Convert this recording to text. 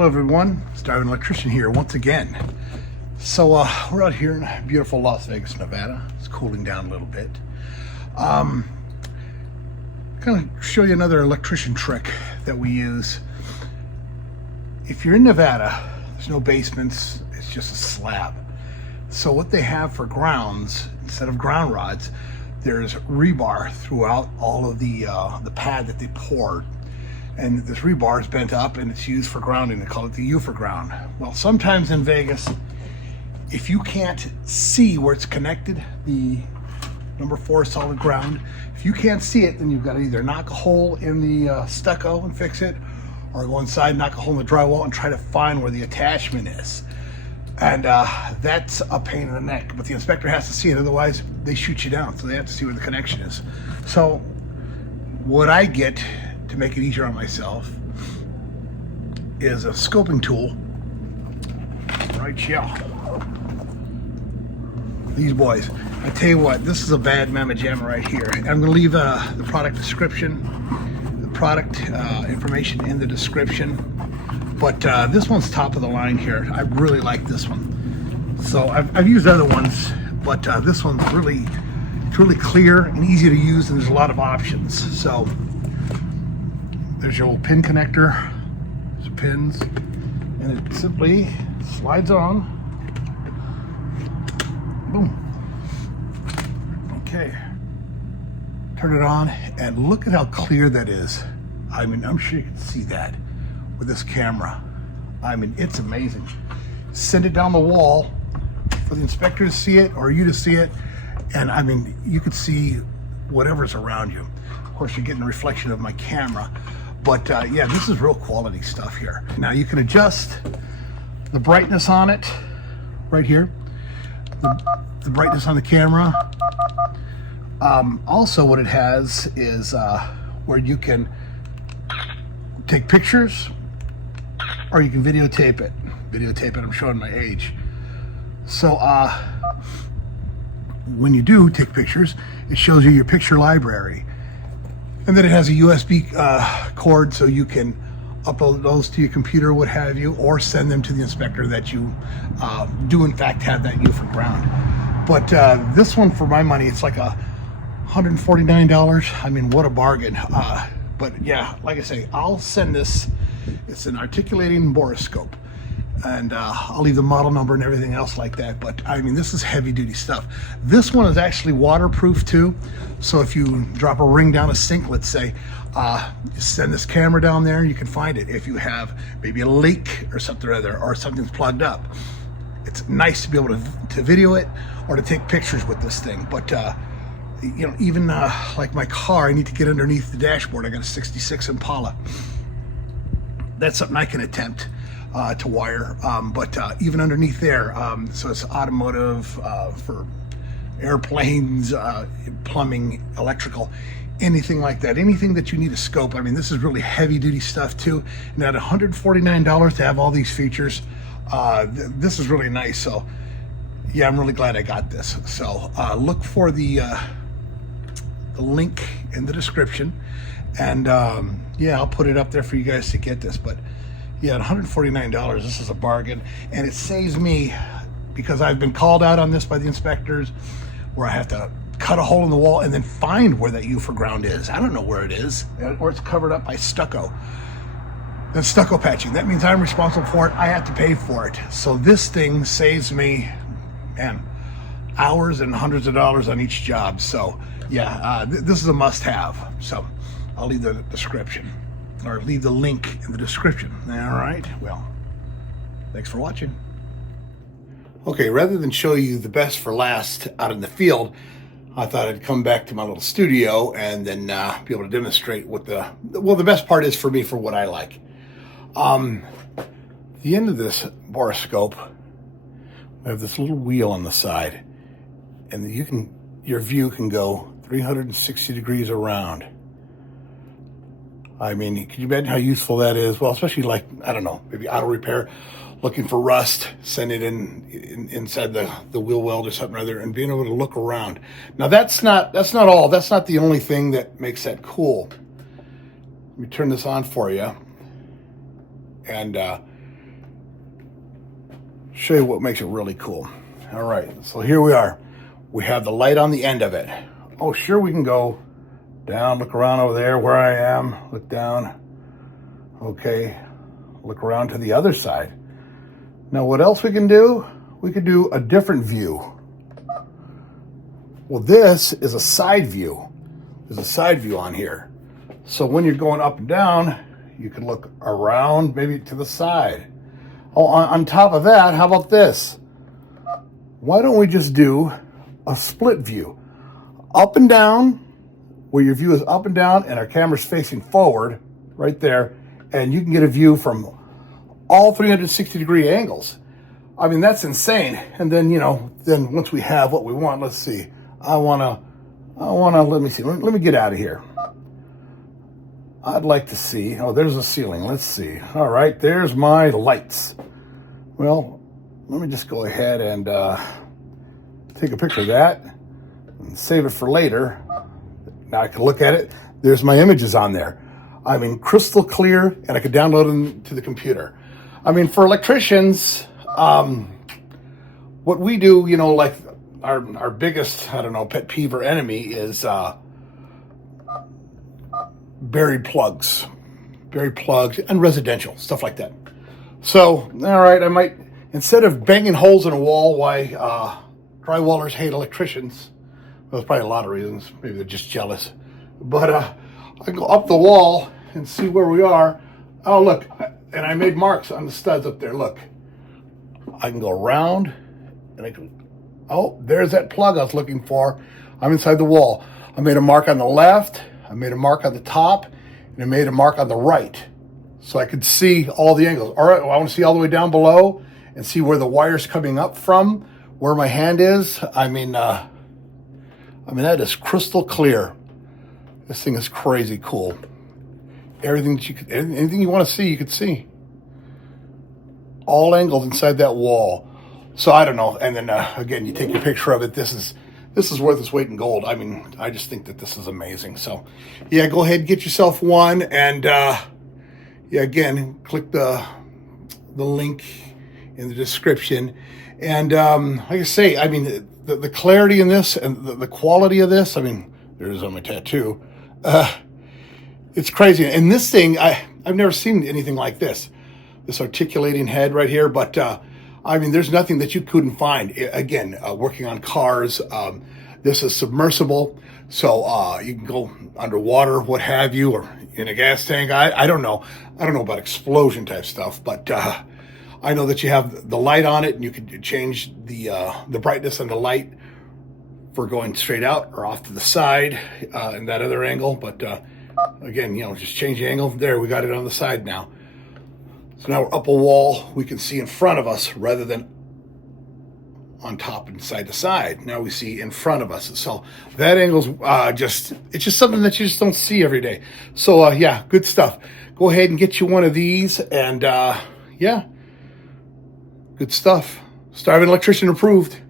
Hello everyone, it's Driving Electrician here once again. So we're out here in beautiful Las Vegas, Nevada. It's cooling down a little bit. Kind of show you another electrician trick that we use. If you're in Nevada, there's no basements, it's just a slab. So what they have for grounds, instead of ground rods, there's rebar throughout all of the pad that they poured. And this rebar is bent up and it's used for grounding. They call it the U for ground. Well, sometimes in Vegas, if you can't see where it's connected, the number 4 solid ground, if you can't see it, then you've got to either knock a hole in the stucco and fix it, or go inside, knock a hole in the drywall and try to find where the attachment is. And that's a pain in the neck, but the inspector has to see it, otherwise they shoot you down. So they have to see where the connection is. So what I get to make it easier on myself is a scoping tool right here. These boys, I tell you what, this is a bad mamma jamma right here. I'm going to leave the product description, the product information in the description, but this one's top of the line here. I really like this one. So I've used other ones, but this one's really, it's really clear and easy to use, and there's a lot of options. So there's your little pin connector, there's pins, and it simply slides on. Boom. Okay. Turn it on, and look at how clear that is. I mean, I'm sure you can see that with this camera. I mean, it's amazing. Send it down the wall for the inspector to see it, or you to see it, and I mean, you could see whatever's around you. Of course, you're getting a reflection of my camera. But yeah, this is real quality stuff here. Now you can adjust the brightness on it right here, the brightness on the camera. Also what it has is where you can take pictures or you can videotape it. I'm showing my age. So when you do take pictures, it shows you your picture library. And then it has a USB cord, so you can upload those to your computer, what have you, or send them to the inspector that you do in fact have that U for ground. But this one, for my money, it's like $149. I mean, what a bargain. But yeah, like I say, I'll send this. It's an articulating borescope. And I'll leave the model number and everything else like that. But I mean, this is heavy duty stuff. This one is actually waterproof too. So if you drop a ring down a sink, let's say, send this camera down there, you can find it. If you have maybe a leak or something or other, or something's plugged up, it's nice to be able to video it or to take pictures with this thing. But you know, even like my car, I need to get underneath the dashboard. I got a 66 Impala. That's something I can attempt to wire, but even underneath there, so it's automotive, for airplanes, plumbing, electrical, anything like that, anything that you need a scope. I mean, this is really heavy duty stuff too, and at $149 to have all these features, this is really nice. So yeah, I'm really glad I got this. So look for the link in the description, and yeah, I'll put it up there for you guys to get this. But yeah, at $149, this is a bargain, and it saves me, because I've been called out on this by the inspectors, where I have to cut a hole in the wall and then find where that U for ground is. I don't know where it is, or it's covered up by stucco. Then stucco patching, that means I'm responsible for it. I have to pay for it. So this thing saves me, man, hours and hundreds of dollars on each job. So yeah, this is a must-have. So I'll leave the description, or leave the link in the description. All right, well, thanks for watching. Okay, rather than show you the best for last out in the field, I thought I'd come back to my little studio and then be able to demonstrate what the best part is for me, for what I like. The end of this borescope, I have this little wheel on the side, and your view can go 360 degrees around. I mean, can you imagine how useful that is? Well, especially like, I don't know, maybe auto repair, looking for rust, send it inside the wheel weld or something or other, and being able to look around. Now that's not all. That's not the only thing that makes that cool. Let me turn this on for you. And show you what makes it really cool. All right, so here we are. We have the light on the end of it. Oh, sure, we can go down, look around over there where I am, look down. Okay, look around to the other side. Now, what else we can do? We could do a different view. Well, this is a side view. There's a side view on here. So when you're going up and down, you can look around, maybe to the side. Oh, on top of that, how about this? Why don't we just do a split view? Up and down, where your view is up and down and our camera's facing forward, right there, and you can get a view from all 360-degree angles. I mean, that's insane. And then, then once we have what we want, let's see. Let me see. Let me get out of here. I'd like to see, oh, there's a ceiling. Let's see. All right, there's my lights. Well, let me just go ahead and take a picture of that and save it for later. Now I can look at it. There's my images on there. I mean, crystal clear, and I could download them to the computer. I mean, for electricians, what we do, like our biggest, I don't know, pet peeve or enemy is buried plugs and residential, stuff like that. So, all right, I might, instead of banging holes in a wall, why drywallers hate electricians, well, there's probably a lot of reasons. Maybe they're just jealous. But I go up the wall and see where we are. Oh, look, and I made marks on the studs up there. Look, I can go around and I can, oh, there's that plug I was looking for. I'm inside the wall. I made a mark on the left, I made a mark on the top, and I made a mark on the right. So I could see all the angles. All right, well, I want to see all the way down below and see where the wire's coming up from, where my hand is. I mean, that is crystal clear. This thing is crazy cool. Everything that anything you want to see, you could see. All angles inside that wall. So I don't know. And then again, you take your picture of it. This is worth its weight in gold. I mean, I just think that this is amazing. So yeah, go ahead and get yourself one. And yeah, again, click the link in the description. And like I say, I mean, the clarity in this and the quality of this, I mean, there it is on my tattoo. It's crazy. And this thing, I've never seen anything like this articulating head right here. But I mean, there's nothing that you couldn't find. Again, working on cars, this is submersible. So you can go underwater, what have you, or in a gas tank. I don't know. I don't know about explosion type stuff, but I know that you have the light on it and you can change the brightness and the light for going straight out or off to the side in that other angle. But again, just change the angle. There, we got it on the side now. So now we're up a wall. We can see in front of us rather than on top and side to side. Now we see in front of us. So that angle's it's just something that you just don't see every day. So yeah, good stuff. Go ahead and get you one of these, and yeah, good stuff. Starving Electrician approved.